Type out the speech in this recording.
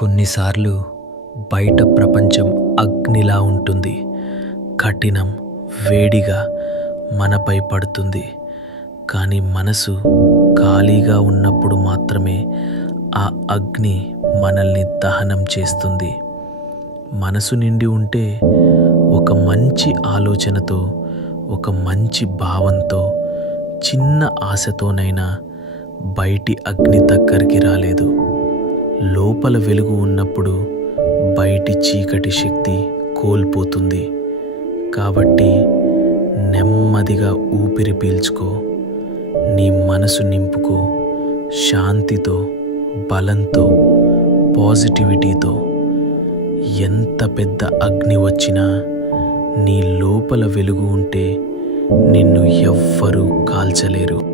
కొన్నిసార్లు బయట ప్రపంచం అగ్నిలా ఉంటుంది. కఠినం, వేడిగా మనపై పడుతుంది. కానీ మనసు ఖాళీగా ఉన్నప్పుడు మాత్రమే ఆ అగ్ని మనల్ని దహనం చేస్తుంది. మనసు నిండి ఉంటే ఒక మంచి ఆలోచనతో, ఒక మంచి భావంతో, చిన్న ఆశతోనైనా బయటి అగ్ని దగ్గరికి రాలేదు. లోపల వెలుగు ఉన్నప్పుడు బయటి చీకటి శక్తి కోల్పోతుంది. కాబట్టి నెమ్మదిగా ఊపిరి పీల్చుకో, నీ మనసు నింపుకో, శాంతితో, బలంతో, పాజిటివిటీతో. ఎంత పెద్ద అగ్ని వచ్చినా నీ లోపల వెలుగు ఉంటే నిన్ను ఎవ్వరూ కాల్చలేరు.